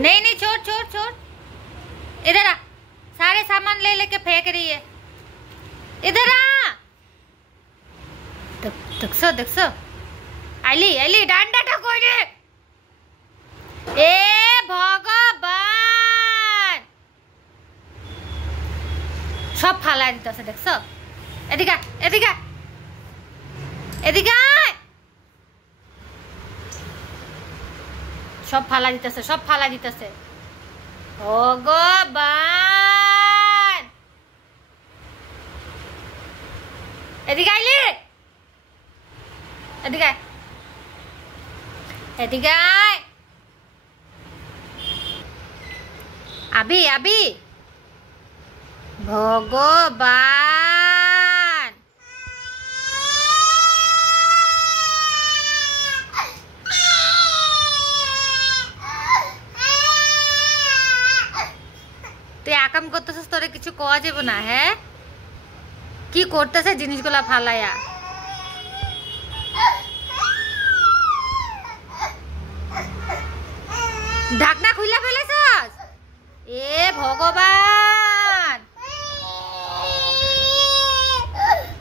नहीं नहीं, छोड़ छोड़ छोड़, इधर आ। सारे सामान ले लेके फेंक रही है, इधर आ। देखो आली आली डांडा ठाकुर ए भगवान सब फाला दिते देखो। एदिका एदिका एदिका सब फाला दिते भगवान। एदिका आइली एदिका एदिका अभी अभी भगवान। তুই আকাম করতেছিস, তোরে কিছু কোয়া যাবে না। হ্যাঁ কি করতেছে জিনিসগুলা ফালাইয়া? ঢাকনা খুইলা ফেলেছস? এ ভগবান।